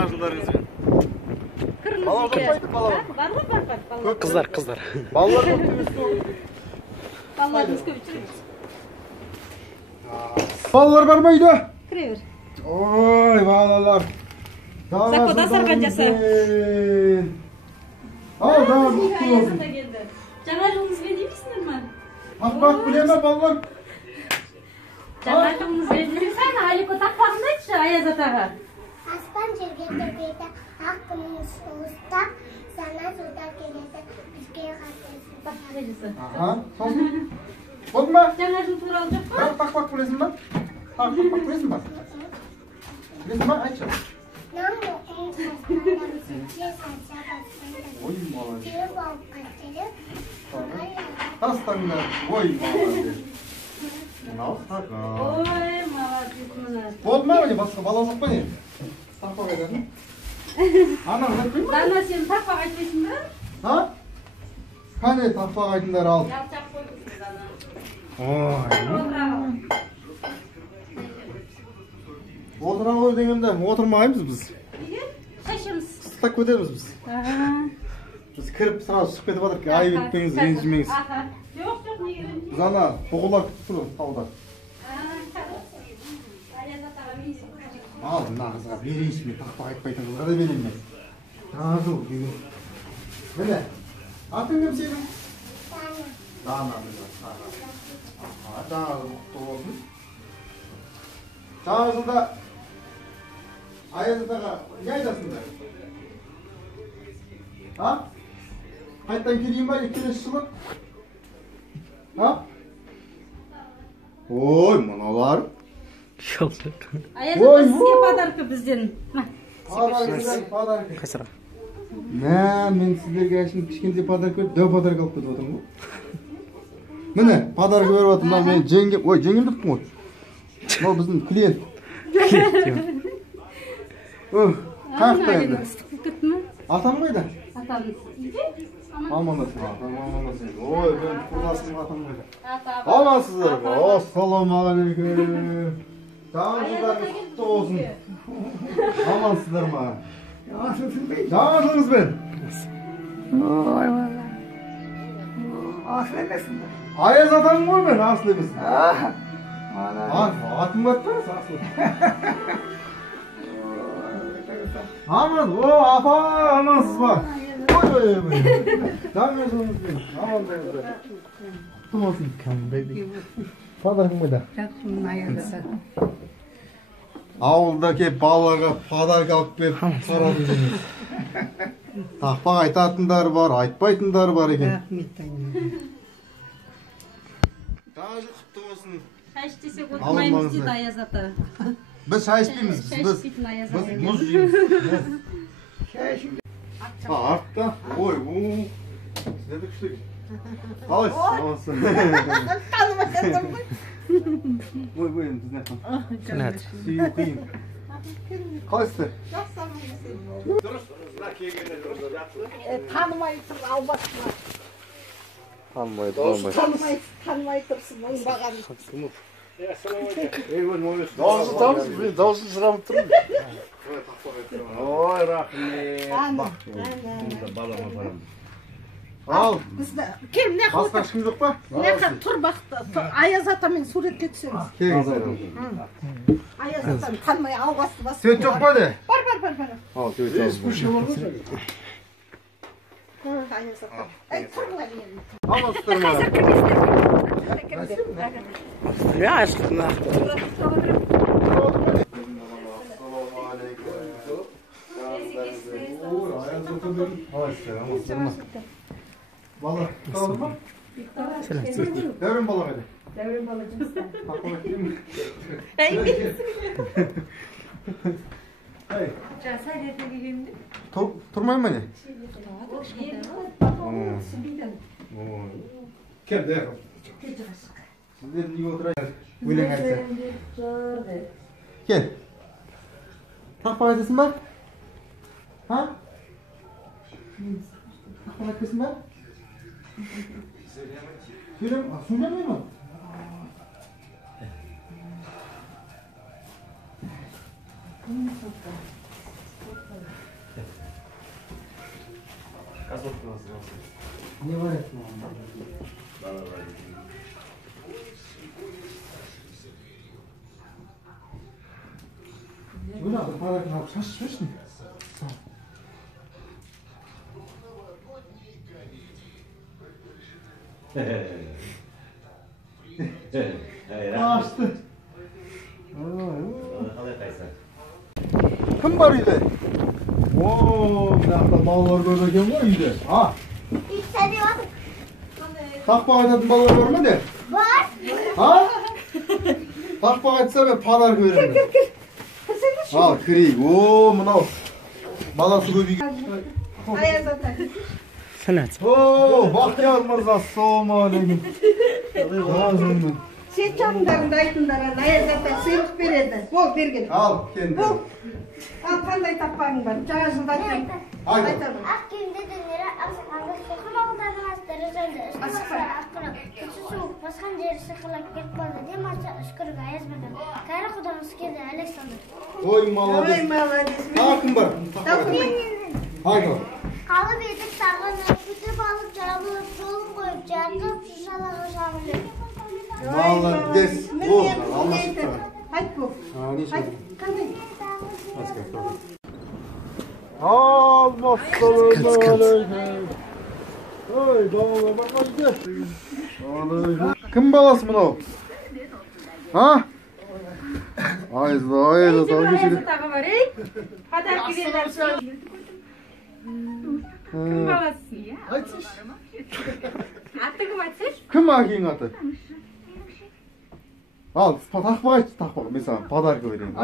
Жаңа жылдарыңызбен. Қыздар. Балалар көп емес пе? Балаларымыз көп жүрміз. Балалар бар ма үйде? Кіре бер. Ой, балалар. Закода сарған жаса. Ал, жаңа құтты болсын. Жаңа жылыңызбен деймісіңдер ма? Тақпақ біле ме балалар? Жаңа жылыңызбен деймісің? Алико тақпағын айтшы, Аяз атаға. Аспан жерге төгеді, ақ күміс уыстап, сана жылда келеді, бізге қатесін. Тақпақ жаса. Аха, сосын. Болды ма? Жаңа жыл туралы жоқ па? Тақпақ білесің ба? Тақпақ білесің ба? Білесің ба? Айтшы. Ой, молодец. Тастаңдар. Ой, молодец. Мынау тақпақ. Ой, молодец мына. Болды ма? Не басқа бала жоқ па не? Тақпақ айтатын. Анам айтпай ма? Дана сен тақпақ айтпайсың ба? Ha? Hani taqpaq aytınlar al. Yapacak koyduk Dana. Oy. Oturalım. Отыра ғой дегенде отырмаймыз біз. Неге? Шашымыз. Қыстап кетеміз біз. Біз кіріп сразу шығып кетіп жатырмыз. Айып етпеңіз, ренжімеңіз. Жоқ, неге ренжімейміз? Біз ана бұғылар күтіп тұр тауда. Ал, мына қызға берейінші, мен тақпақ айтпайтын қызға да берейін мен. Жаңа жыл деген. Міне, атың кім сенің? Дана. Жаңа жыл құтты болсын. Жаңа жылда Аяз атаға не айтасыңдар? Ha? Қайттан келейін ба, келесі жылы? Ha? Ой, мыналар. Аяз ата сізге подарка бізден. Подарка. Қайсыра? Мен сіздерге әшін кішкентай подарка беріп, дәу подарка алып кетіп отырмын ғой. Міне, подарка беріп отырмын. Мен жеңгем, ой, жеңгем деппін ғой. Мынау біздің клиент. Қаяқта енді? Атам қайда? Атамыз үйде? Амандасың. Ой, мен құрдасым атам қайда? Амансыздар ма? Ассалаумағалейкум. Жаңа жылдарыңыз құтты болсын. Амансыздар ма? Жаңа жылыңызбен. Aslı nesin? Аяз атам ғой мен, асыл емеsin. Атым бар па, асыл? Аман, о, апа, амансыз ба? Ой. Жаңа жылыңызбен, амандайыңыздар. Құтты болсын. Подаркың қайда? Жақсымын аяғында. Ауылда кеп балаларға подарка алып беріп қарадым дейміз. Тақпақ айтатындар бар, айтпайтындар бар екен. Рахмет айнам. Жаңа жыл құтты болсын. Шай ішсек отырмаймыз дейді Аяз ата. Біз шай ішпейміз, Шай біз ішпейтін Аяз ата. мұз жейміз. Şaşım. Артта, ой, сіздерді күшті. Қалайсыз? Амансыз. Tanımasın mı? Ой, енді біздің айтқан. Сүйі қиын. Қалайсыздар? Tanımayı tır almasınlar. Tanımайды. Tanımayı tırsın onun bağını. Дауысы табыз, мен дауысын сұрамып тұрмын. Ой, рахмет. Ал, Kim ne басқа kadar? ешкім жоқ па? Ne kadar tur baktı. Ayaz atamin suret geçseniz. Келіңіз. Ayaz atamin tanımayı algası basın. Сөйт жоқ па де? Var. Ал, сөйт табыз. Ayaz atamin. Ay turlar yerim. Амансыздар ма? Ya aşkına. Бала, қалды ма? Дәурен бала қайда? Devrim balacağız. Тұрмай ма не? Кел, дәйқыл. Сіздер неге отырайын? Өлең айтса. Кел. Тақпақ айтасың ба? Ha? Taqpaq aytmasın ba? Söylemayman. Ne var etme? Bu ne? Para ne yapmış? Şaş mı? Açtı. Kim var uyda? Oo, bir dakika ballar görürken var uyda. Ha? İçeri bak. Takpa aytadın ballar var mı de? Var. Ha? Takpa aytsa ben padar görürüm. Al kireyik. Oo, mınau. Balası köpeyik. Ayaz ata. Sen aç. Oo, Bahtiyar Mırza, assalomu alaykum. Razımın. Sen çamlarında aytınlar, Ayaz ata sıyrık beredi. Bol bergin. Al kendi. Bol. Al kanday tapağın var. Çağırsın aytın. Haydi. Aytalım. Ak günde dönere asıkanda sıkılaldan hastları söndü. Isıklara akıra. Küçü soğuk basan deri sıkılak gek baldı. Demasa ışkırıga yazmadan. Kayra kudan ıskedi Alexander. Oy malades. Oy malades. Takım var. Haydi. Kalıp edip sağlanıp, bütün balık canlıp, yolun koyup, carkıp, şişalağa şamilip. Malades. O, anlaştık. Haydi bu. Ha, ne iş Haydi. var? Kanday. Assalamu alaykum. Oy, baba bak hadi. Kim balası mı? Ha? Ayızda, ayızda, tabii ki. Tağı var ey. Padar giderler. Kim balası ya? Aytış. Atı kim atır? Kim akin atı? Al, takpa ayt, takpa. Mesela padar göreyim.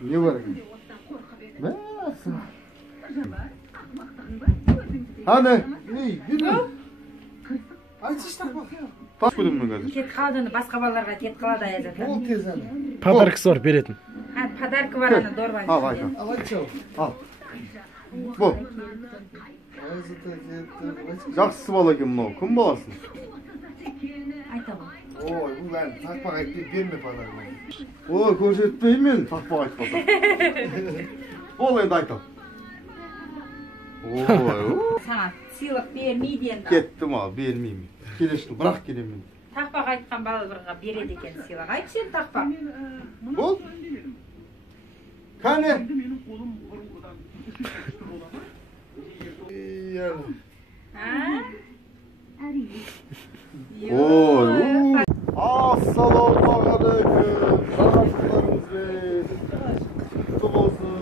Ne var ki? Ne? Hani? Ne? Gidin. Aytış takpa. Taş koydun mu kardeş? Ket kaldığını başka ballarga ket kalada yazat. Ol tezen. Padark zor beredin. Ha padarkı var ana dorban. Al ayta. Al. Bu. Жақсы бала екен мынау. Кім баласың? Айтамын. Ой, бұл бәрін тақпақ айтып берме подарканы. Ой, көрсетпеймін тақпақ айтпасам. Бол енді айтам. Ой, Sana сыйлық бермейді. кеттім ал, бермеймін. Келешін, бірақ келемін. Тақпақ айтқан балаларға береді екен сыйлық. Айт сен тақпақ. Бол. Кәне. Ой, ассалаумағалейкум. Жаңашыларыңыз бен. Құтты болсын.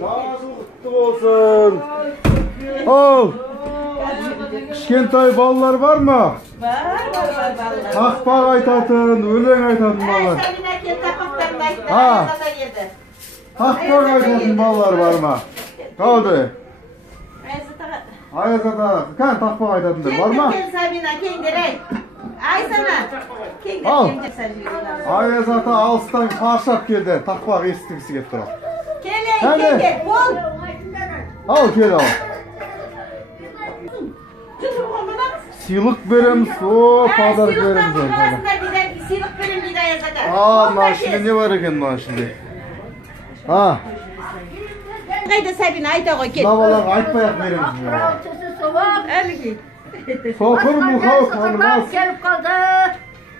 Жаңашыл құтты болсын. Ал. Кішкентай балалар бар ма? Var. Тақпақ айтатын, өлең айтатын балалар. Ha. Taqpaq aytатын балалар бар ма? Қалды. Ayaz ata, kan taqpaq aytatınlar var mı? Sabina kendire. Ay sana. Al. Ayaz ata alsıdan parçap geldi. Taqpaq esitgisi kelip turadi. Kele. Bol. Al kel al. Сыйлық береміз. О, подарок береміз. Сыйлық берем дейді Ayaz ata. Мына ішінде не бар екен мына ішінде? Ha. Қайда Sabina айта ғой кел. Мына балаға айтпай-ақ береміз. Әлгі. Соқыр мұқау танымас. Келіп қалды.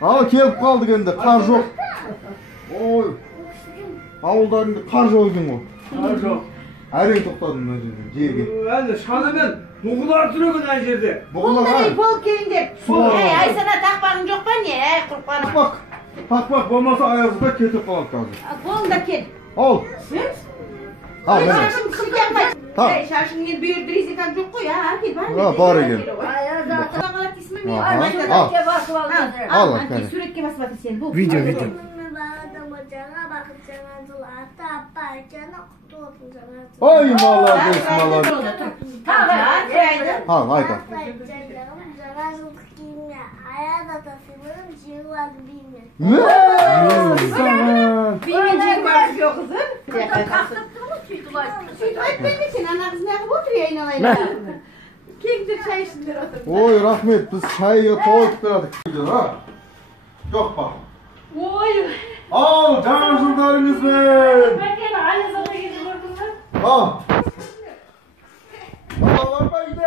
Ал келіп қалдық енді, қар жоқ. Ой. Ауылдарында қар жоқ екен ғой. Қар жоқ. Әрең тоқтадым мына жерге. Әлі шанамен бұғылар тұр екен ана жерде. Бұғылаға. Бол келіңдер. Ай sana тақпағың жоқ па не? Құрқаным. Тақпақ болмаса Аязда кетіп қалады қазір. Болыңда кел. Ал. Ал, міне. Шашың қылып Та. шашың енді бүйір резинкаң жоқ қой, кел бар. Бар екен. Қалат исмі мен Ал, кәне. Суретке басып атыр сен. Видео. Ой, молодец, молодец. Ал, айта. Ne? Bilmeyecek var yok kızım. Süt etmemişsin, ana kız ne yapıp oturuyor inalayla. Kimdir çay içindir otur. Ой, рахмет, біз шайға толып бердік. Ha? Жоқ па? Ой. Ал, жаңа жылдарыңызбен. Бәкені Ayaz ата келіп көрдің бе? Ал. Бала бар ма үйде?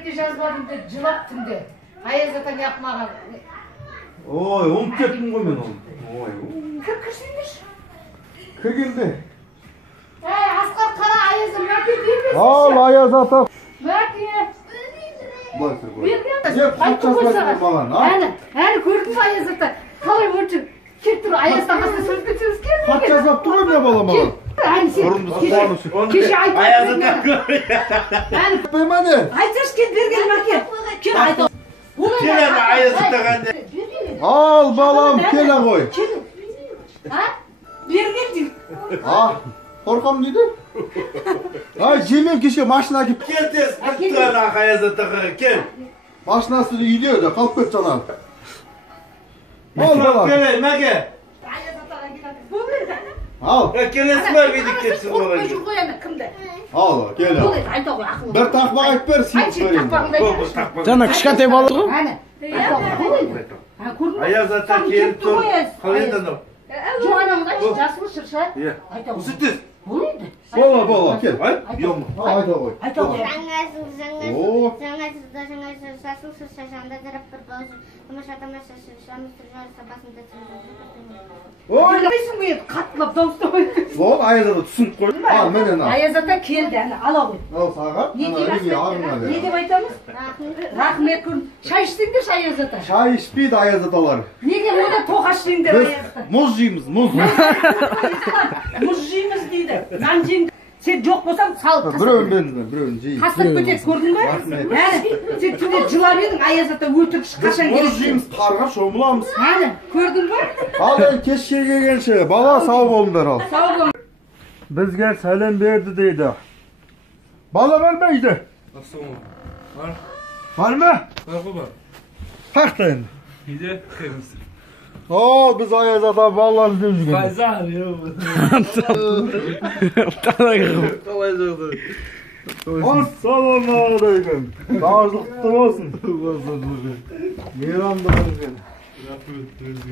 Dilekte жазбадым деп жылап түнде. Аяз ата yapmаған. Ой, ұмытып кеттім ғой мен оны. Ой. Кірсеңдерші. Кіргенде. Асқар қара Аязды мәке бермесінші. Ал, Аяз ата. Мәке. Былай тұр ғой. Берген. Деп хат жазбайсың маған, а? Әлі көрдің бе Аяз ата? Қалай мұрчы кеп тұр Аяз ағасына сөз кетсеңіз келмеген. Хат жазбапты ғой мен бала маған. Кеше айтып Байманы. айтсаш кел берген мәке. Кел айта. Ал, балам, келе ғой. Берген дейін. Қорқам дейді? Жемен кеше машина кеп. Кел тез, бітті ана Аяз атаға, кел. Машинасы үйде өді, қалып көт жаңағы. Ал, балам. Келе, мәке. Ал. Келесі бар бейдік кетсін Қорқпай болайын. жүр ғой әні, кімді? Ал, келе. Айта ғой ақылы. Бір тақпақ айтып бер, сүйіп берейін. Жаңа кішкентай бала ғой. Әні. Айта ғой. Көрдің бе? Аяз ата келіп тұр. Қалай енді анау? Жоқ анамда жасыл шырша. Айта ғой. Сүттіз. Болады. Бола, кел. Айт, йома. Айта ғой. Айта ғой. жасыл шырша жанында дарап бір бауыз тамаша шамыз тұржары басында Ой, Ойлайсың ғой енді қаттылап дауыстамай. бол, Аяз ата түсініп қой. Ал, менен ал. Аяз ата келді, әні ала ғой. Ал, саға. Не деп айтамыз? Рахмет күн. Шай ішсеңдерші Аяз ата. Шай ішпейді Аяз аталар. Неге онда тоқаш жеңдер Біз Аяз ата? мұз жейміз, мұз. Мұз жейміз дейді. Нан жеңді. Сен жоқ болсаң салып тастап. Біреуін беріңіздер, біреуін жейміз. Қасып көтек көрдің ба? Сен түнде жылап едің Аяз ата өтірікші қашан Мұз керек. жейміз, қарға шомыламыз. Әні, көрдің ба? Ал, кешке келгенше, бала сау болыңдар ал. Сау бол. Бізге сәлем берді дейді. Бала бар ма үйде? Бар. Бар ма? Бар ғой бар. Қақта енді. Үйде кеміз. О, біз Аяз ата балалар іздеп жүрген. Қайзар, йо. Қалай Қалай жолды. Ассалаумағалейкум. Тажылықты болсын. Мейрамды болсын.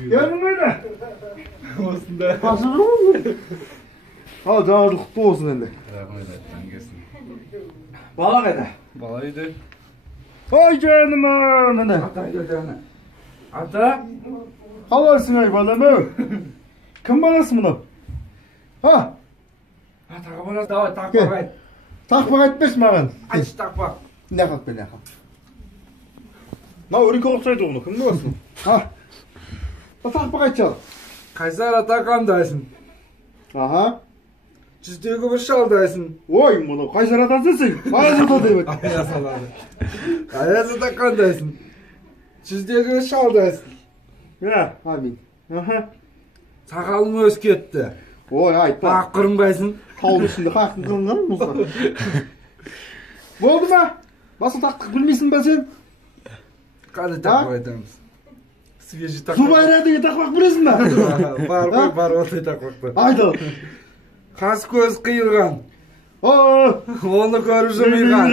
Келдің бейді? Осында. Қасып жүрмін. Ал, тажылықты болсын енді. Бала қайда? Бала үйде. Ой, жаным міне. Ата үйде жаны. Ата? Қалайсың ай балам ау? Кім баласы мынау? Атаға баласы давай тақпақ айт. Тақпақ айтпеш маған. Айтшы тақпақ. Ne kalk be ne kalk. Na öyle korksaydı onu. Kim ne olsun? Taqpaq айтчал. Қайсар ата қандайсың? Aha. Жүздегі бір шалдайсың. Ой, мұны қайсар атасың? Аяз ата деп. Аяз алады. Аяз ата қандайсың? Жүздегі бір шалдайсың. Ya, amin. Aha. Сақалың өсіп кетті. Ой, айтпа. Ақ қырынбайсың. Таудың ішінде қақын қылынған мұзға. Болды ма? Nasıl taqtық білмейсің ба сен? Қандай тақпақ айтамыз? Свежий тақпақ. Су байрағы деген тақпақ білесің ба? Бар ғой, бар ондай тақпақты. Айтал. Қас көз қиылған. Оны көріп жымиған.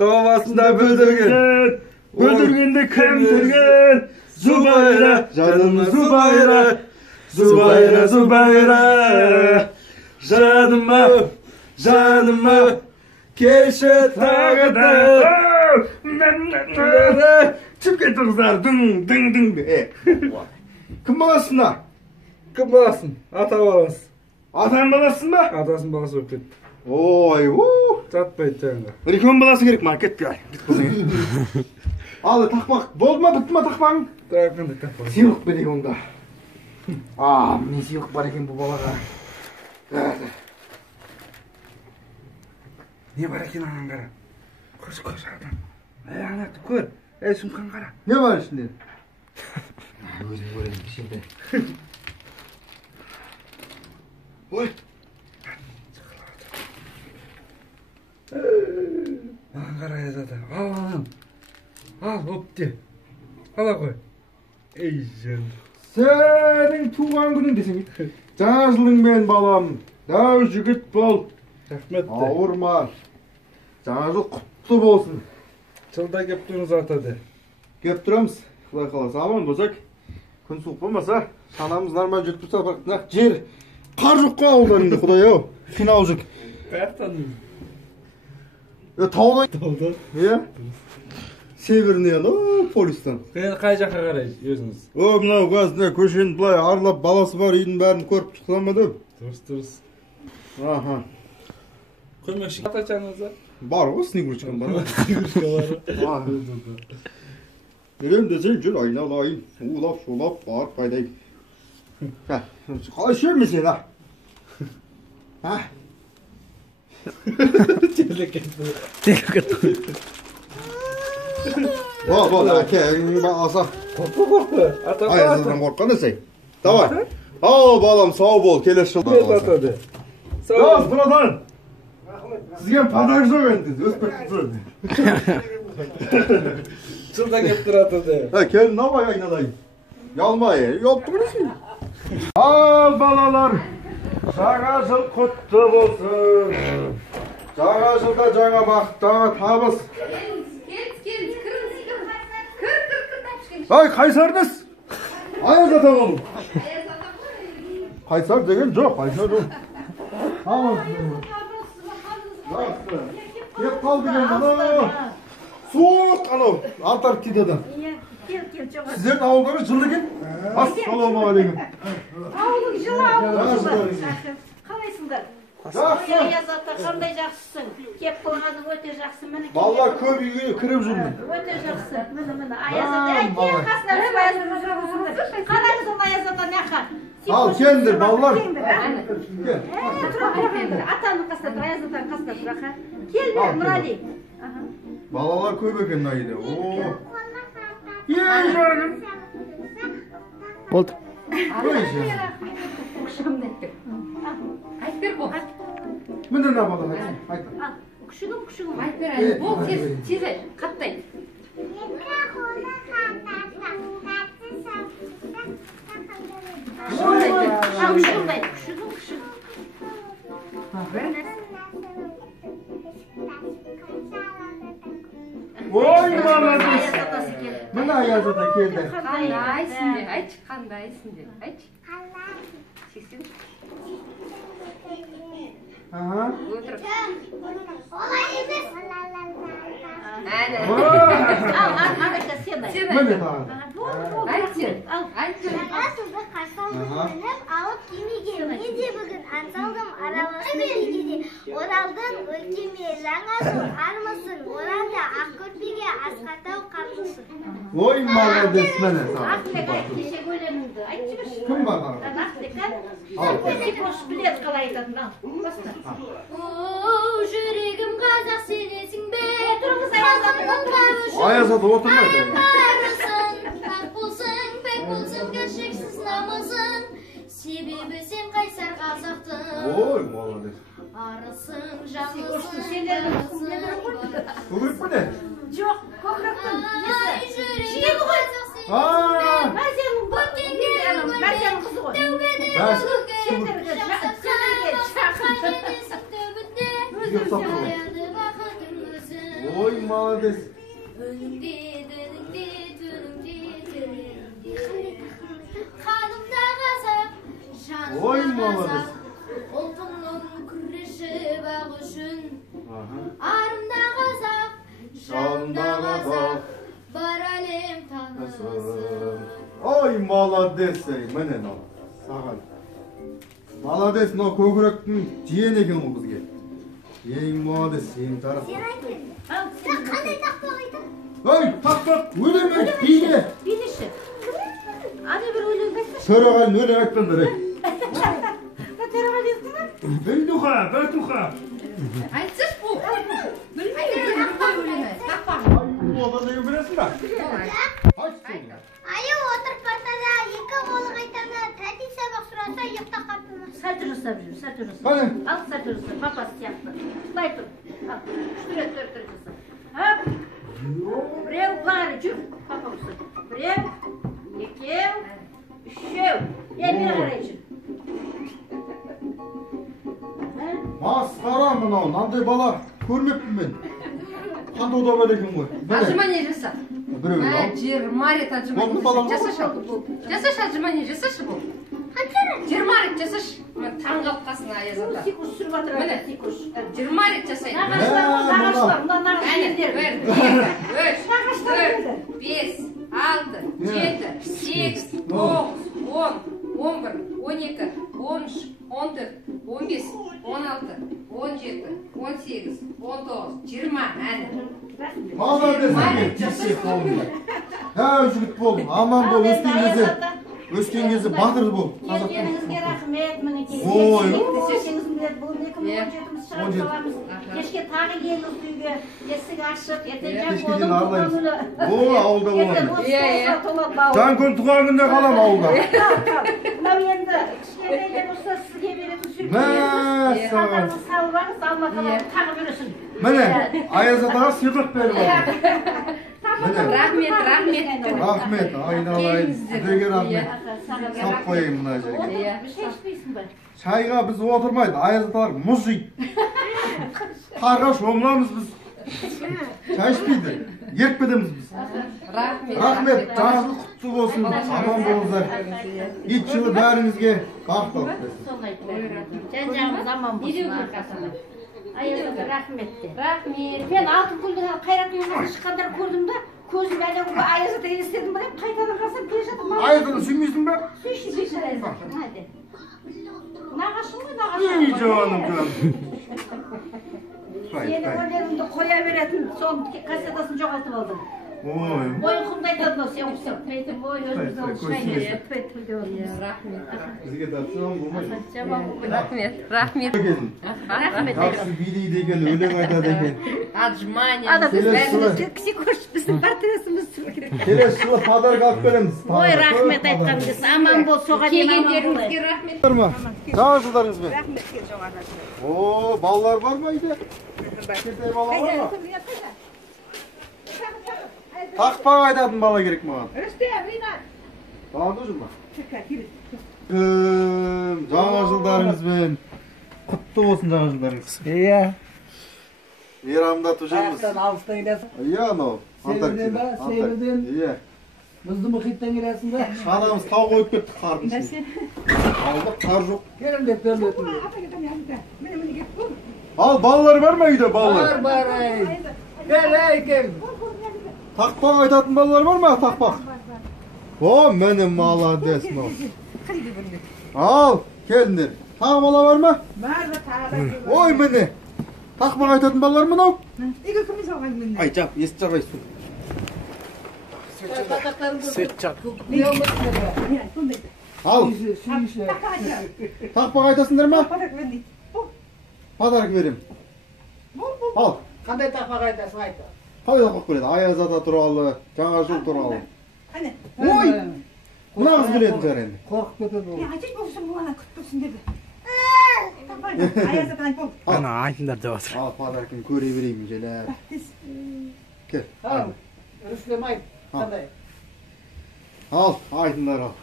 Тау басында бүлдірген. Бүлдіргенде көмдірген. Зубайра, жаным Зубайра. Зубайра, Зубайра. Жаныма, жаныма. Келші тағы да. Тіп кетті қыздар. Дың. Кім баласың да? Кім баласың? Ата баласы. Атаң баласың ба? Атасының баласы болып кетті. Ой, Жатпайды жаңға. Рекон баласы керек ма? Кет кел. Ал, тақпақ. Болды ма? Бітті ма тақпағың? Қандай тақпақ? Сыйлық берейік онда. Мен сыйлық бар екен бұл балаға. Не бар екен аған қара? Көз адам. Анақты көр. Сұмқан қара. Не бар ішінде? Өзім көрейін, кішкентай. Ой. Аған қара аяз ата. Ал, өпте. Ала қой. Ей, жан. Сенің туған күнің десең. Жаңа жылыңмен балам. Дәу жігіт бол. Рахмет. Ауырма. Жаңа жыл құтты болсын. Жылда кеп тұрыңыз атады. Кеп тұрамыз. Құдай қаласа аман болсақ. Күн суық болмаса, шанамыз нормал жүріп тұрса, бірақ жер қар жоқ қой ауылдарында, құдай ау. Қинау жүр. Қаяқтан? Тауда. Тауда. Иә. Северный полюстан. Қай жаққа қарайсыз өзіңіз? О, мынау қазір көшені былай аралап баласы бар үйдің бәрін көріп шықсам ба деп. Дұрыс. Аха. Көмекші атачаңызда? Бар ғой, снегурочкам бар. Снегурочка бар. Берем десең жүр айналайын. Улап шулап барып қайдайын. Қалай ішемін сен, а? А? Бол, әкең баласа. Қорқы. Аяздан қорққан десең. Давай. Ал, балам, сау бол, келесі жылда баласа. Жас, братан. Сізге подарок жоқ енді, өспек тұрды. Жылда кеп тұратады. Кел, навай айналайын. Ялмай, ұялып тұрсың. Ал, балалар. Жаңа жыл құтты болсын. Жаңа жылда жаңа бақыттағы табыс. Ай, қайсарыңыз? Аяз ата болу. Қайсар деген жоқ, қайсар жоқ. Жақсы. Кеп қалды деген анау. Суық анау, Антарктидадан. Сіздердің ауылдарыңыз жылы екен? Ассалаумағалейкум. Ауылың жылы. Қалайсыңдар? Жақсы. Аяз ата қандай жақсысың? Кеп қойғаның өте жақсы. Балалар көп үйге кіріп жүрмін. Өте жақсы. Міне Аяз ата. Кел қасына Аяз ата. Қараңыз ол Аяз ата меқа. Ал келіңдер балалар. Атаның қасына, Аяз атаның қасына тұрақа. Келдер, Нұрали. Балалар көп екен мына үйде. Ей жаным. Болды. Айтып бер бұл. Міне мына бала айт. Күшігім. Айтып бер әлі. Бұл тез қаттайды. Ой, молодец. Міне Аяз ата келді. Қандайсың де, айтшы, қандайсың де, айтшы. Сексен. Отырып. Олай емес. Әне. Міне тағы. Айтшы, айтшы. Асылды қарсалдым алып кемеге. Мен де бүгін ансалдым араластым егеде. Оралдың өлкеме жаңа жыл армысың. Оралда ақ көрпеге асқатау қарлысың. Ой, молодец, міне тағы. Ақлек айт, кеше өлеңіңді. Айтшы бірші. Кім бар тағы? Ақлек айт. Сипош білет қалай айтатын. Басына. Оу, жүрегім қазақ сенесің бе? Отырыңыз Аяз ата отырмайды. Барысың, ақ болсың, пәк болсың, кәршексіз намысың. Себебі сен қайсар қазақтың. Ой, молодец. Арысың, жаңылысың, Көбірек пі не? Жоқ, көкіректің. ай жүрегім қазақ сенесің бе? Мәрзенің көктемге Мәрзенің қызы ғой. Бәс. Ой, молодец. Қанымда қазақ, Ой, жанымда молодец. қазақ. Ұлтымның күріші бақ үшін. Арымда қазақ, жанымда қазақ. Бар әлем танысын. Ой, молодец. Міне мынау. Саған. Молодец, мынау көкіректің жиен екен ол бізге. Ең молодец, ең тарап. Сен айтын. Сен қандай тақпақ айтын? Ой, тақпақ, өлең айт, бейне. Бейнеші. Аны бір өлең айтсашы. Төреғалин өлең айтпаңдар, ей. Төреғали естің бе? Бәтуха. Айтсыш бұл. Білмеймін. Тақпақ. Одан деген білесің ба? Айт сен. Айы отырып партада екі қолы қайтарда тәтей сабақ сұраса ұйықта қартына. Сәті жасап жүр, сәті жасап. Қане? Ал сәті жасап, папасы сияқты. Құлай тұр. Ал, үш рет, төрт рет жасап. Хоп. Біреу, бағары жүр. Папа ұсы. Біреу, екеу, үшеу. Бері қарай жүр. Масқара мынау, мынандай бала көрмеппін мен. Қандай да бар екен ғой. Отжимание жаса. Біреуін ал. 20 рет отжимание жасашы. Жасашы отжимание жасашы бұл. 20 рет жасашы. Таң қалып қалсын Аяз ата. Сикуш сүріп жатыр. Міне. Сикуш. 20 рет жасайды. Нағашылар, нағашылар. Мына нағаш Әне, елдер. бір, екі, үш, төрт, 13, 14, 15, 16, 17, 18, 19, 20. Әне. Молодец, кесек болдың. Жігіт болдың, аман бол, өскен кезде батыр бол. Ертеңіңізге рахмет, мінекей. Ой. Десеңіз біледі, бұл 2017-міз шығарып саламыз. Кешке тағы келіңіз үйге, есік ашып, ертең Кешке дейін аралаймыз. Ауылда боламыз. боламыз. Жан-күн туған күнде қалам ауылда. Мынау енді кішкентай болса сізге беретін сүйіп Мәссаған. салбаңыз, алла тағала тағы бересін. Міне, Аяз атаға сыйлық беріп отыр. Рахмет. Рахмет, айналайын. Сіздерге рахмет. Сап қойайын мына жерге. Bir şey içmeysin be. Шайға біз отырмайды, Аяз аталар мұз жейді. Қарға шомыламыз біз. Шай ішпейді, еріп кетеміз біз. Рахмет, жаңа жыл құтты болсын, аман болыңыздар. Ит жылы бәріңізге бақыт болсын. Жан-жағымыз аман болсын арқасында. Аяз рахмет де. Рахмет. Мен алтын көлдің қайрат үйінен шыққандар көрдім да, көзім әлі Аяз ата елестедім ба деп қайтадан қалсам келе жатырмын. Аяз ата сүймейсің бе? Сүйші Аяз ата. Hadi. Нағашың ғой, Ей, нағашың. жаным. Сені өлерімді қоя беретін, соның кассетасын жоғалтып алдым. Ой. Бойын құмдай дадым, сен ұқсап. Пейтір бой, өзімізді ол шайын. Бізге тапсырам болмайды. Рахмет. Жақсы билейді екен, өлең айтады екен. Отжимание. Біздің портретіміз тұру керек. Келесі жылы подарок алып береміз. Ой, рахмет айтқан біз. Аман бол, соға дейін аман Келгендеріңізге рахмет. Жаңа жылдарыңызбен. О, балалар бар ма үйде? Кішкентай бала бар ма? Тақпақ айтатын бала керек маған. Балады жүр ма? Жаңа жылдарыңызбен. Құтты болсын жаңа жылдарыңыз. Иә. Мейрамдатып жүрміз. Алыстан келесің. Иә, анау. Сейлуден ба? Сейлуден. Иә. Бізді мұхиттан келесің ба? Шанамыз тау қойып кетті қардың ішіне. Ауылда қар жоқ. Келін деп берілетін. Ал, балалар бар ма үйде, балалар? Бар. Кел. Тақпақ айтатын балалар бар ма, тақпақ? О, міне молодец, мынау. Ал, келіңдер. Тағы бала бар ма? Ой, міне. Тақпақ айтатын балалар мынау? Ай, жап, есіп жарайсың. Свет чак. Ал, тақпақ айтасыңдар ма? Подарок берем. Ал, Қандай тақпақ айтасың айта? қай тақпақ береді? Аяз ата туралы, жаңа жыл туралы. Ой, мына қыз білетін шығар енді. Қорқып кетеді ол. Ана айтыңдар деп отыр. Ал, подаркын көре береймін желеп. Кел. Ал, Рүстем айт. Қандай? Ал, айтыңдар ал.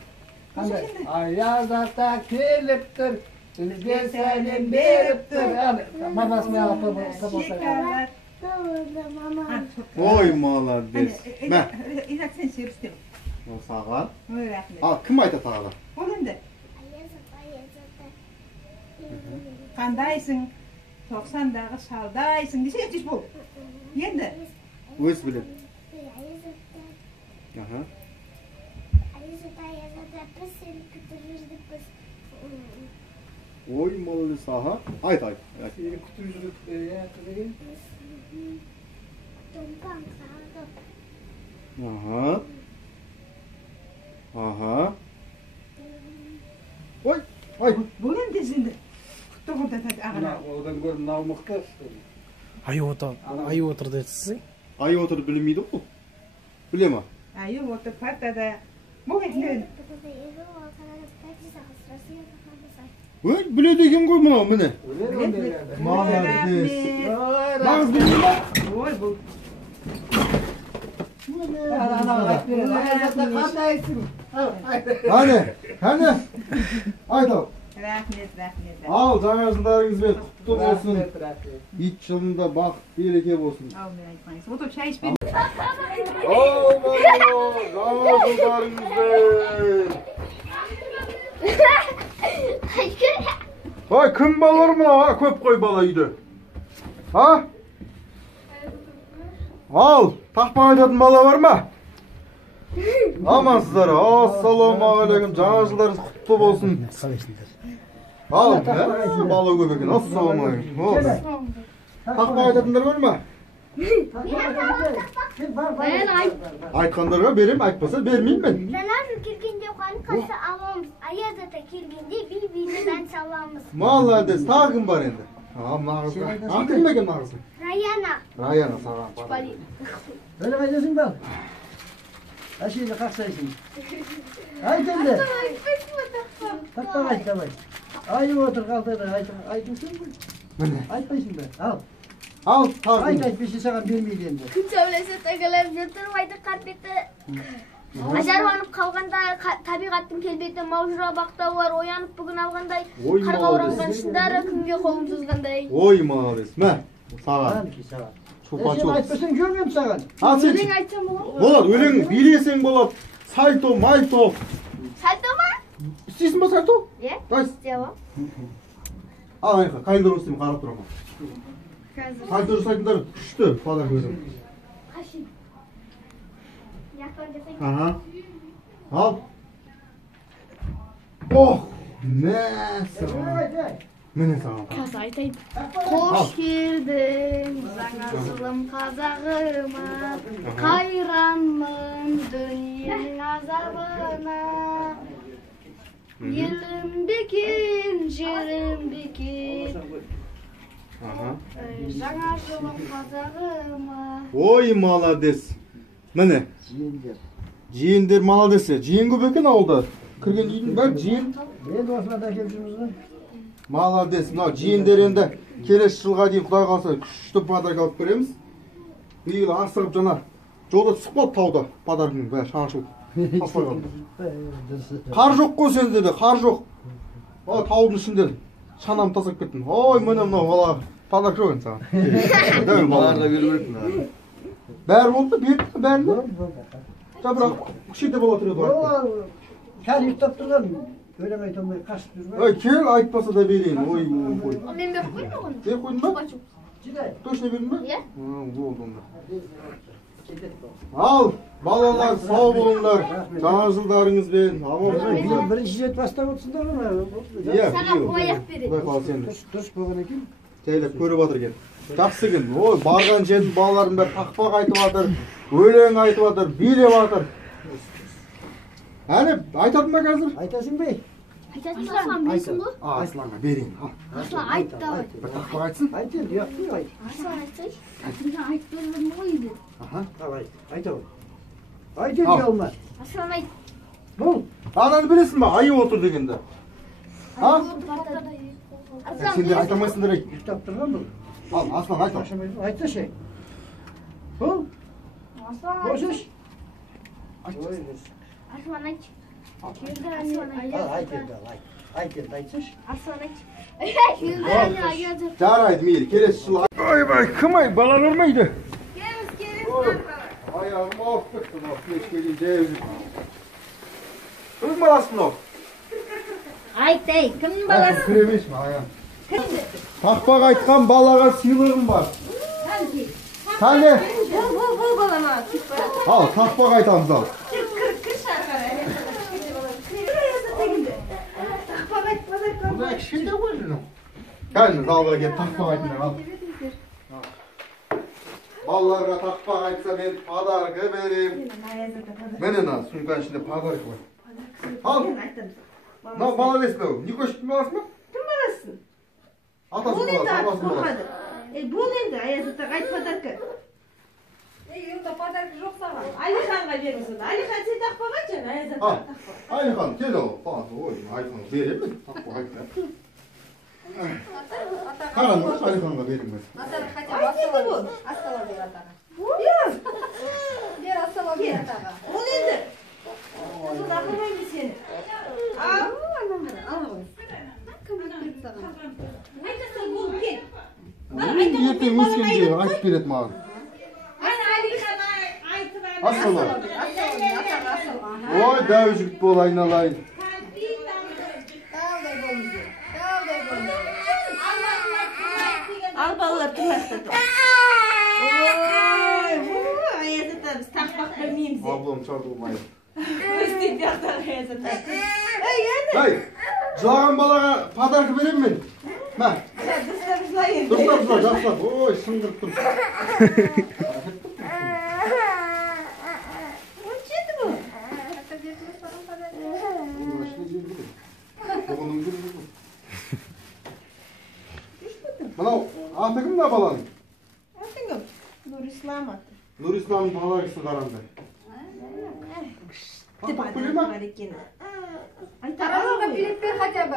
Қандай? Аяз ата келіп тұр. Бізге сәлем беріп тұр. Мамасымен алып Doğru mama. Ой, молодец. Мә, Sen çevirsin. ол саған. Ой, рахмет. Ал, кім айтады тағы да? Ол енді. Аяз ата. Қандайсың? 90-дағы шалдайсың десе ертеш бол. Енді. Өз біледі. Аяз ата. Аха. Аяз ата. Biz seni kütürürdük biz. Ой, молодец, аха. Айт. Сені күтіп жүрдік. Домпан сağdı. Аха. Аха. Ой, Бұл енді енді. Құтты құрда ағына. Одан көріп мынау мықты. Ай отыр дейсіз. ай отыр білмейді ғой. Біле ма? Айы, оты партада. Бұл енді. Ой, біледі екен ғой мынау, міне. Молодец. Нағыз білмей ма? Ой, бұл. Әне. Айт ал. Рахмет. Ал, жаңа жылдарыңызбен құтты болсын. Ит жылында бақыт, береке болсын. Ал, мен айтмайсың. Отып шай ішпен. Жаңа жылдарыңызбен. Ой, кім балалар мынау, көп қой бала үйде. А? Ал, тақпақ айтатын бала бар ма? Амансыздар. Ассаламағалейкум. Жаңа жылдарыңыз құтты болсын. Al, bala көп екен. Ассалаумағалейкум. Тақпақ айтатындар бар ма? Айтқандарға берем, айтпаса бермеймін мен. Жаназа келгенде қанқасы аламыз, аяз ата келгенде би-бимен ән саламыз. Молодец, тағы кім бар енді? Аты кім екен нағызың? Раяна. Раяна саған. Öyle kaydasın bak. Aşıyla kalksayısın. Ay kendi. Takma kaç tamam. Ay otur kaldır. Aydın sen mi? Айтпайсың ба? Ал. Ал, тағы кім? Айтпесе саған бермейді енді. Күн сәулесі тігіліп жүртірмайды қарбеті. Ажарланып қалғанда табиғаттың келбеті маужыра бақтаулар оянып бүгін алғандай. Қарға оранған шындары күнге қолын созғандай. Ой, молодец. Мә, саған. Сен айтпасаң көрмем саған. Ал сен. Өлең айтсам болады? Болады, өлең билесең болады. Сальто, мальто. Сальто ма? Істейсің ба сальто? Е? Дайс. Істеймін. Ал, айқа, қайындар өстеймін, қарап тұрам. Сальто жасайтындар күшті, падар көрдім. Қашын. Яқтан жасайын. Аха. Ал. Ох, мәссаған. Міне саған. Қаза айтайын. Қош келдің жаңа жылым қазағыма, қайранмын дүниенің азабына. Елім бекен, жерім бекен, жаңа жылым қазағыма. Ой, молодец. Міне. Жиендер. Жиендер молодец. Жиен көп екен ауылда. Кірген үйдің бәрі жиен. Енді осына да келіп жүрміз ғой. Молодец. Мынау жиендер енді келесі жылға дейін Құдай қаласа күшті подарок алып береміз. Биыл асығып жана жолда түсіп қалды тауда. Подарктың бәрі шашылып. Таспай қалды. Қар жоқ қой сенде де, қар жоқ. О, таудың ішінде шанамды тастап кеттім. Ой, міне мынау бала подарок жоқ енді саған. Дәу балаларға беру керек. Бәрі болды, берді бәрін. Бірақ күшейте бола тұрады ғой. Кәл ұйықтап тұрған. Өлең айта алмай қашып жүрмей. Ой, кел, айтпаса да берейін. Ой, ой. Мен беріп қойдым ғой. Беріп қойдың ба? Жидай. Точно бердің ба? Иә. Болды онда. Ал, балалар, сау болыңдар. Жаңа жылдарыңызбен. Аман Бірінші рет бастап отырсыңдар ғой. Иә, Саған қояқ береді. Құдай қаласа енді. Дұрыс болған екен. Жайлап көріп жатыр екен. Жақсы екен. Ой, барған жердің балалардың бәрі тақпақ айтып жатыр, өлең айтып жатыр, билеп жатыр. Әне, айтатын ба қазір? Айтасың ба? Айтатын Аслан білсің ғой? Асланға берейін. Аслан айт давай. Бір тақпақ айтсын. Айт енді, ұяқтың айт. Аслан айтсайшы. Айтыңға айтып бердім ғой үйде. Ал айт, айт ау. Айт енді алма. Аслан айт. Бұл. Ананы білесің ба? Айып отыр дегенді. Сендер айта алмайсыңдар ей. Ұйықтап тұрған бұл. Ал, Аслан айт ал. Айтсашы. Бұл. Аслан Босыш. Аслан айт. Айт енді, айт енді, айтсашы. Аслан айт. Жарайды, мейлі, келесі жылы. Ой, кім ай, балалар ма үйде? Келіңіз. Аяғым ауып кетті, мынау кешке дейін жайып жүр. Кімнің баласы мынау? Айт, кімнің баласы? Кіремеш ма, аяғым? Тақпақ айтқан балаға сыйлығым бар. Қане? Бұл балама. Ал, тақпақ айтамыз ал. Бұндай кішкентай ғой жүнің. Кәліңіз залға келіп тақпақ айтыңдар ал. Балаларға тақпақ айтса мен подаркы берем. Міне мына сумканың ішінде подаркы бар. Ал. Мынау бала емес мынау. Никошевтің баласы ма? Кім баласы? Атасының баласы, апасының баласы. Бұл енді Аязатаға айт подаркы. Онда подаркы жоқ саған. Алиханға беріңіз. Алихан сен тақпақ айтшы, Аязатаға тақпақ. Алихан, кел ал. Ой, Алиханға беремін. Тақпақ айтпай. Қараңыз, Алиханға беріңіз. Атаға хотя бы ассала бер атаға. Бер ассала бер атаға. Ол енді. Сол ақылмаймын сені. Айтасың бұл кел. Ертең өскенде айтып береді маған. Ассала. Ой, дәу жігіт бол айналайын. Ал балалар тұрмақты. Аязата біз тақпақ білмейміз. Аблом чарды болмайды. Өстен бияқтағы Аязата. Ай! Жылаған балаға подарка берем мен. Мә. Дұрыстап жыла, жақсылап. Ой, шыңғырып тұр. Мынау аты кім да баланың? Нұрислам аты. Нұрисламның баласы қараңғы. Папа біле ма? Таразыға билет бер хотя бы.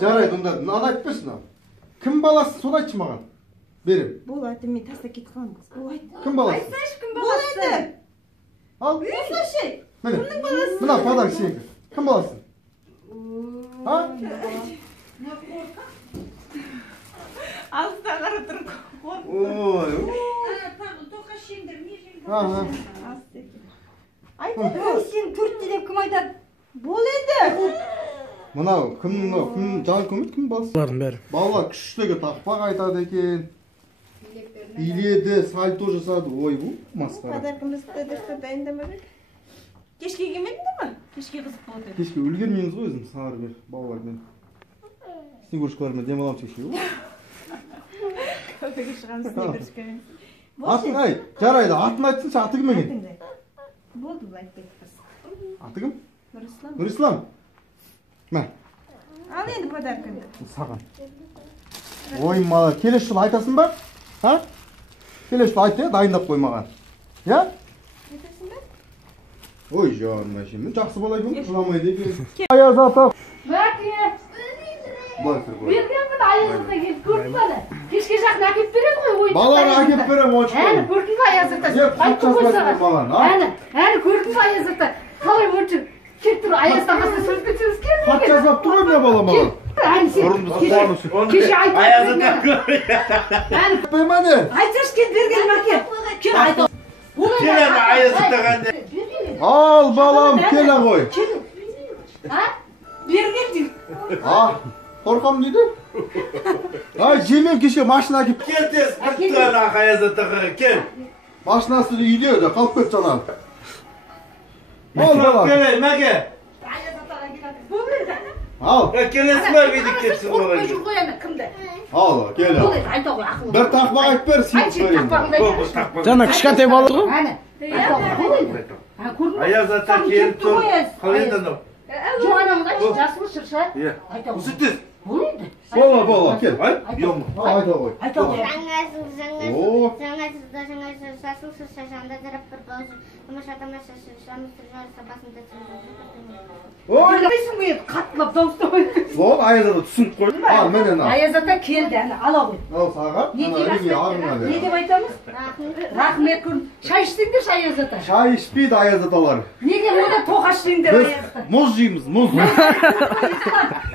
Жарайды, онда мынаны айтып берсін. Кім баласы, соны айтшы маған. Берем. Болады, мен таста кетіп қаламын. Болады. Кім баласы? Айтсайшы кім баласы? Ал. Осылайшы. Міне. Мына подарок сенікі. Кім баласы? А? Алыстан қарап тұрып. Ой. Ага. Айтады, сен төртте деп кім айтады? Бол енді. Мынау кім жан көмет кім баласы? Балалардың бәрі. Балалар күштегі тақпақ айтады екен. Биледі, сальто жасады. Ой, бұл масқара. Подаркымызды дұрыстап дайындамадық. Кешке келмеді ме? Кешке қызық болды. Кешке үлгермеңіз ғой өзің сағар бер балалармен. Снегуршкалармен демаламыз кешке. Көпеге шығамыз снегуршкамен. Атын ай, жарайды, атын айтсыншы, аты кім екен? Болды, бұл айтып кетіппіз. Аты кім? Нұрислам. Нұрислам. Мә. Ал енді подаркаңды. Саған. Ой, мала, келесі жылы айтасың ба? Ha? Келесі жылы айт, дайындап қой маған. Я? Айтасың ба? Ой, жаным әшейін, жақсы бала екен, жыламайды екен. Аяз ата. Бәке. Былай тұр ғой. Бергенмін Аязата келіп көрдің бе? Кешке жақын әкеп береді ғой ойын. Баланы әкеп берем, ойыншық. Әні көрдің бе Аязата? Айттым ғой саған. Әні көрдің бе Аязата? Қалай ойыншық? Кеп тұр Аязатағасы сөз кетсеңіз келді. Хат жазбап тұр ғой мына бала маған. Кеше айтып Баймане. Айтсаш кел берген мәке. Кел айт. Кел әні Аязатаға әнде. Ал балам, кел ғой. Берген дейін. Қорқам дейді? Ай, жемен кеше машина әкеп. Кел тез, бір тұғаны Аязатаға, кел. Машинасы үйде, қалып көт жаңағы. Ал бала. Кел, мәге. Ал. Келесі бар бейдік кетсін Қорқпай олай. жүр ғой әні кімді? Ал, кел. Айта ғой ақылы. Бір тақпақ айтып бер, сен көрейін. Жаңа кішкентай бала ғой. Әні. Айта ғой. Аязата келіп тұр. Қалай анау? Жоқ анамда жасыл шырша. Айта ғой. Үсіттіз. Болды. Бола, кел. Айт, биом. Айта ғой. Айта ғой. Жаңа жылда жасыл шырша жанында тарап бір бауыз тамаша шыршамыз тұржары сабасында Ой, Білесің бе қаттылап дауыстамай. Бол, Аязата түсініп қой. Ал, мен ана. Аязата келді әні ала ғой. Ал, саған. Не деп айтамыз? Рахмет күн. Шай ішсеңдер Аязата. Шай ішпейді Аязаталар. Неге онда тоқаш ішсеңдер Біз Аязата? мұз жейміз, мұз.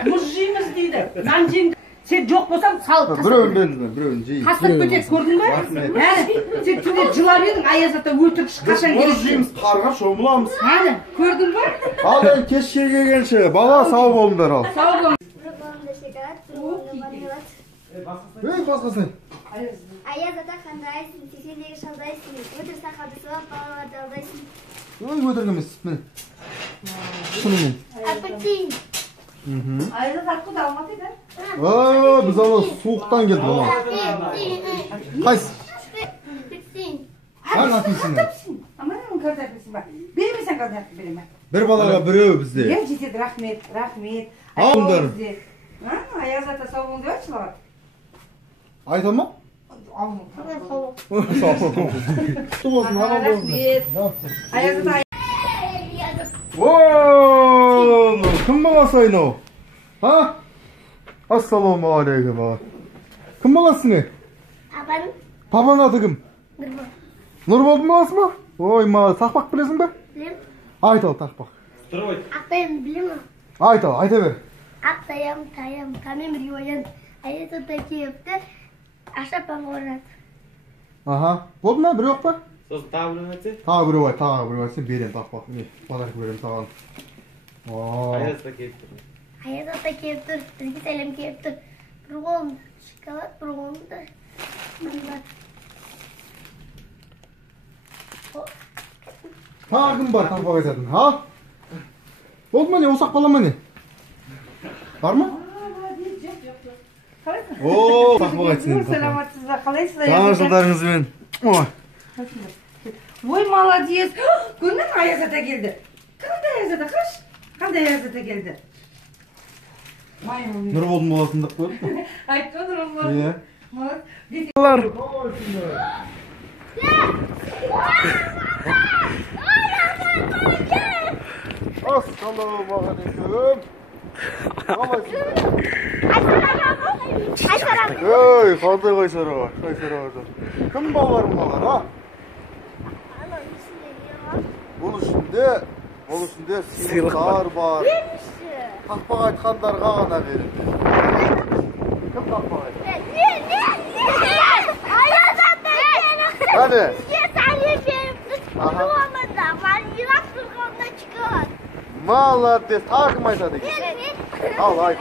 Мұз жейміз дейді. Нан жейміз. Сен жоқ болсаң салып Біреуін жейміз. тастап кетеді, көрдің бе? Сен түнде жылап едің, Аязата өтірік қашан Мұз келеді? жейміз, қарға шомыламыз. Әні, көрдің бе? Ал, енді кешке келгенше, бала сау болыңдар ал. Сау бол. Ей, басқасын. Аязата қандайсың, сексендегі шалдайсың, өтір сақалды сылап балаларды алдайсың. Ой, өтірік емес, міне. Шынымен. Апельсин. Аязат откуда алматы да? Біз ана суықтан келді мама. Қайсы? Апельсин. Апельсин. Аманың картофелсің ба? Бермесең картофел беремін. Бір балаға біреу бізде. Жетеді, рахмет. Алыңдар. Аязата сау бол деп айтшы маған. Айта ма? Туғасын, ана болыңдар. Аязата Ооо, кім баласы айнау? Ha? Assalamu aleykum ağa. Kim balasın ne? Апаның. Papan adı kim? Nurбол. Nurbol'un balası mı? Oy ma, takpak bilesin be? Білем. Ayt al takpak. Ақтайым білемін. Ayt al, ayta ver. Ақтайым, тайым, тамем риоян. Аязата кепті. Ашапан орнат. Aha. Oldu mu? Biri yok mu? Sosun tağı bilen etsin. Tağı biri var, sen bereyim takpak. Ne? Pazarlık vereyim sağ olun. Ayazda keyifli. Аязата кепті. Бізге сәлем кепті. Bir қолым шоколад, bir қолым da. Tağı kim var takpak ederdin, ha? Oldu mu ne? Osak bala mı ne? Var mı? Oo, takma kaçsın. Саламатсыз ба? Қалайсыздар? Жаңа жылдарыңызбен. Ой. Ой, молодец. Көрдің бе, Аяз ата келді. Қандай Аяз ата? Қаш? Қандай Аяз ата келді? Маймыл. Нұрболдың баласын деп қойдық. Айтты ғой Нұрбол. Иә. Ассалаумағалейкум. Ей, қандай Қайсараға? Қайсараға. Кім балаларың балар, а? Бұл ішінде сыйлықтар бар. Қақпақ айтқандарға ғана береді. Кім қақпақ айтқан? Қане? Молодец, тағы кім айтады екен? Ал, айт.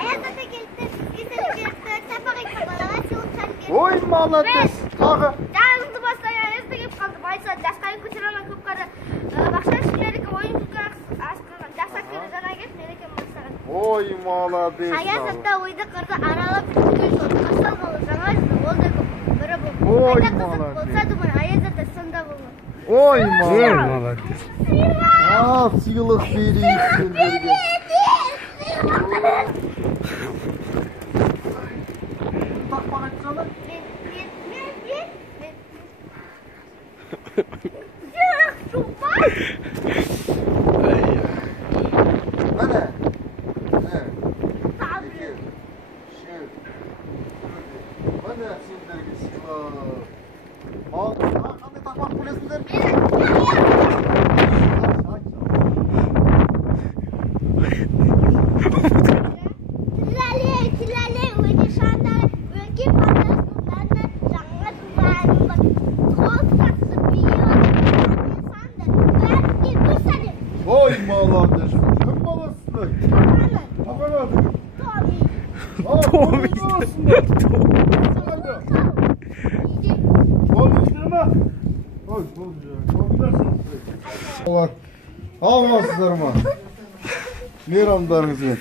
Ой, молодец, тағы. Жағыңды бастай Аязда кеп қалды. Байса, жасқайын көтеремін көп қары. Бақша шынерікі ойын күлкі асқырған. Жасақ кері жана кеп, мереке бастаған. Ой, молодец. Аязда ойды қырды аралап жүрген сол. Асал қалы жаңа жүрді, ол да көп. Бірі бұл. Ой, Айта қызық молодец. болса думай, Аязда сонда болмай. Ой, молодец. А, сыйлық берейік сендерге. Тақпақ айтқаны? Міне. Міне сендерге сыйлық. Қандай тақпақ білесіңдер? Тіләле, өте шандар, өңке пандасындарына жаңа туғаным бар. Қол қасы бейі санды, бәрінге бір сәлем. Ой, молодец. Кім баласындар? Тақанат. Томи. Ой, Аласыздар ма? Мейрамдарыңызбен.